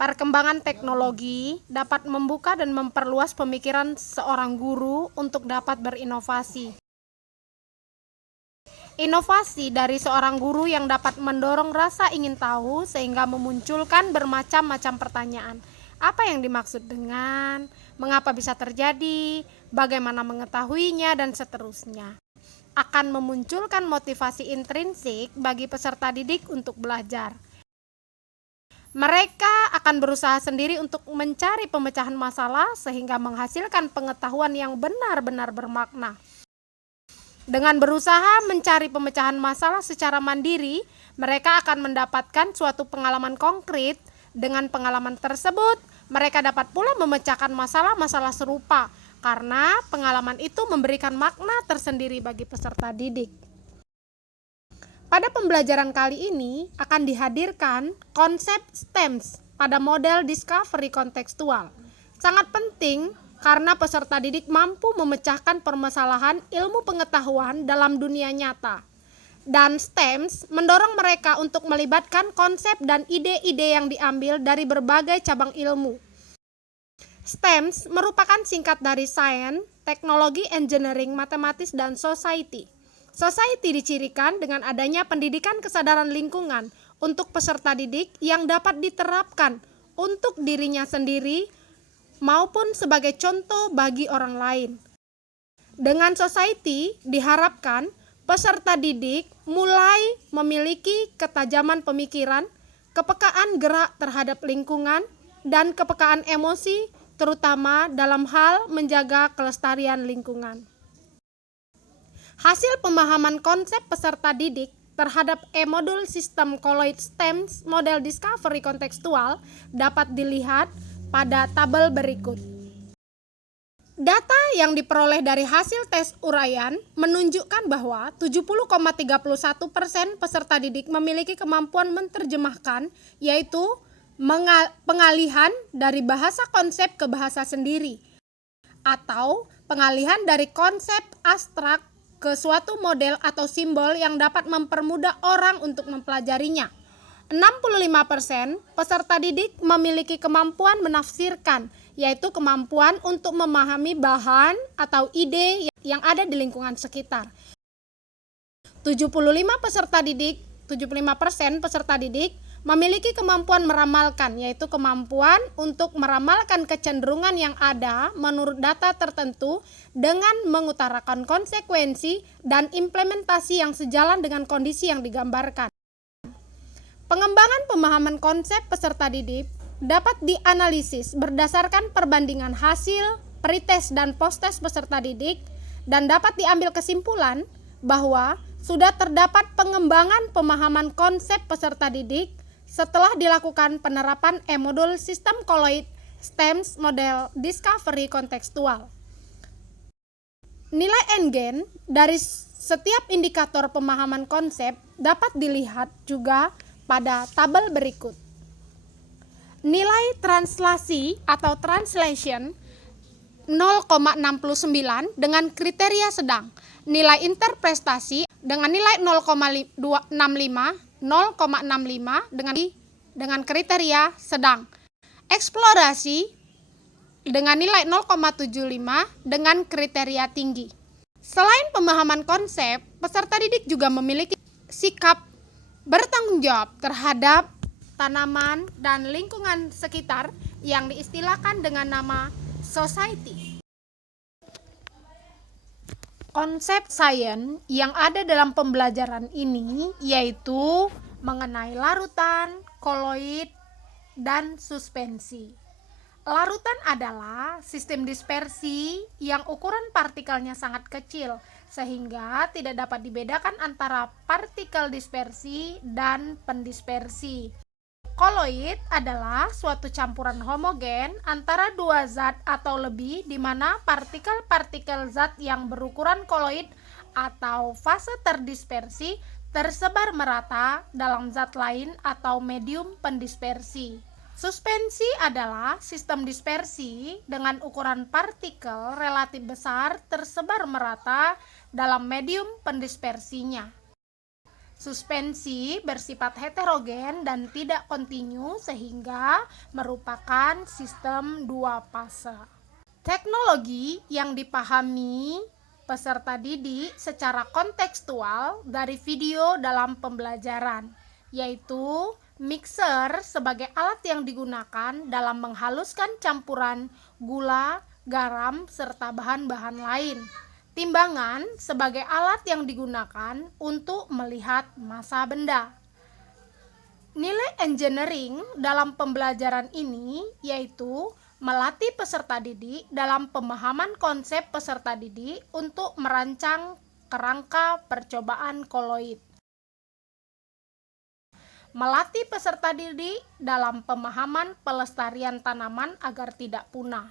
Perkembangan teknologi dapat membuka dan memperluas pemikiran seorang guru untuk dapat berinovasi. Inovasi dari seorang guru yang dapat mendorong rasa ingin tahu sehingga memunculkan bermacam-macam pertanyaan. Apa yang dimaksud dengan, mengapa bisa terjadi, bagaimana mengetahuinya, dan seterusnya. Akan memunculkan motivasi intrinsik bagi peserta didik untuk belajar. Mereka akan berusaha sendiri untuk mencari pemecahan masalah sehingga menghasilkan pengetahuan yang benar-benar bermakna. Dengan berusaha mencari pemecahan masalah secara mandiri, mereka akan mendapatkan suatu pengalaman konkret. Dengan pengalaman tersebut, mereka dapat pula memecahkan masalah-masalah serupa, karena pengalaman itu memberikan makna tersendiri bagi peserta didik. Pada pembelajaran kali ini akan dihadirkan konsep STEMS pada model discovery kontekstual. Sangat penting karena peserta didik mampu memecahkan permasalahan ilmu pengetahuan dalam dunia nyata. Dan STEMS mendorong mereka untuk melibatkan konsep dan ide-ide yang diambil dari berbagai cabang ilmu. STEMS merupakan singkat dari Science, Teknologi, Engineering, Matematis, dan Society. Society dicirikan dengan adanya pendidikan kesadaran lingkungan untuk peserta didik yang dapat diterapkan untuk dirinya sendiri maupun sebagai contoh bagi orang lain. Dengan society diharapkan peserta didik mulai memiliki ketajaman pemikiran, kepekaan gerak terhadap lingkungan, dan kepekaan emosi terutama dalam hal menjaga kelestarian lingkungan. Hasil pemahaman konsep peserta didik terhadap e-modul sistem Colloid STEMS model discovery kontekstual dapat dilihat pada tabel berikut. Data yang diperoleh dari hasil tes uraian menunjukkan bahwa 70,31% peserta didik memiliki kemampuan menerjemahkan, yaitu pengalihan dari bahasa konsep ke bahasa sendiri, atau pengalihan dari konsep abstrak ke suatu model atau simbol yang dapat mempermudah orang untuk mempelajarinya. 65% peserta didik memiliki kemampuan menafsirkan, yaitu kemampuan untuk memahami bahan atau ide yang ada di lingkungan sekitar. 75% peserta didik memiliki kemampuan meramalkan, yaitu kemampuan untuk meramalkan kecenderungan yang ada menurut data tertentu dengan mengutarakan konsekuensi dan implementasi yang sejalan dengan kondisi yang digambarkan. Pengembangan pemahaman konsep peserta didik dapat dianalisis berdasarkan perbandingan hasil pretest dan posttest peserta didik, dan dapat diambil kesimpulan bahwa sudah terdapat pengembangan pemahaman konsep peserta didik setelah dilakukan penerapan e-modul sistem Colloid STEMS model discovery kontekstual. Nilai N-gen dari setiap indikator pemahaman konsep dapat dilihat juga pada tabel berikut. Nilai translasi atau translation 0,69 dengan kriteria sedang. Nilai interpretasi dengan nilai 0,65 dengan kriteria sedang. Eksplorasi dengan nilai 0,75 dengan kriteria tinggi. Selain pemahaman konsep, peserta didik juga memiliki sikap bertanggung jawab terhadap tanaman dan lingkungan sekitar yang diistilahkan dengan nama society. Konsep sains yang ada dalam pembelajaran ini yaitu mengenai larutan, koloid, dan suspensi. Larutan adalah sistem dispersi yang ukuran partikelnya sangat kecil, sehingga tidak dapat dibedakan antara partikel dispersi dan pendispersi. Koloid adalah suatu campuran homogen antara dua zat atau lebih, di mana partikel-partikel zat yang berukuran koloid atau fase terdispersi tersebar merata dalam zat lain atau medium pendispersi. Suspensi adalah sistem dispersi dengan ukuran partikel relatif besar tersebar merata dalam medium pendispersinya. Suspensi bersifat heterogen dan tidak kontinu sehingga merupakan sistem dua fase. Teknologi yang dipahami peserta didik secara kontekstual dari video dalam pembelajaran, yaitu mixer sebagai alat yang digunakan dalam menghaluskan campuran gula, garam, serta bahan-bahan lain. Timbangan sebagai alat yang digunakan untuk melihat massa benda. Nilai engineering dalam pembelajaran ini yaitu melatih peserta didik dalam pemahaman konsep peserta didik untuk merancang kerangka percobaan koloid. Melatih peserta didik dalam pemahaman pelestarian tanaman agar tidak punah.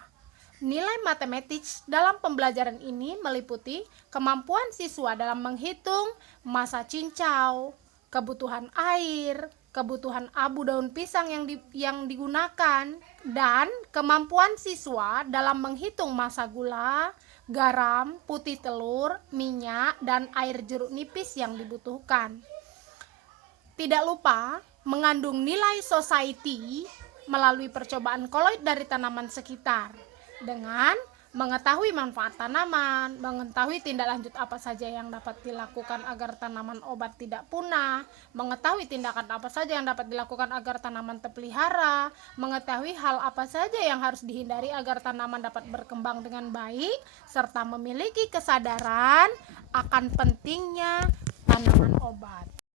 Nilai matematis dalam pembelajaran ini meliputi kemampuan siswa dalam menghitung massa cincau, kebutuhan air, kebutuhan abu daun pisang yang digunakan, dan kemampuan siswa dalam menghitung massa gula, garam, putih telur, minyak, dan air jeruk nipis yang dibutuhkan. Tidak lupa mengandung nilai society melalui percobaan koloid dari tanaman sekitar dengan mengetahui manfaat tanaman, mengetahui tindak lanjut apa saja yang dapat dilakukan agar tanaman obat tidak punah, mengetahui tindakan apa saja yang dapat dilakukan agar tanaman terpelihara, mengetahui hal apa saja yang harus dihindari agar tanaman dapat berkembang dengan baik, serta memiliki kesadaran akan pentingnya tanaman obat.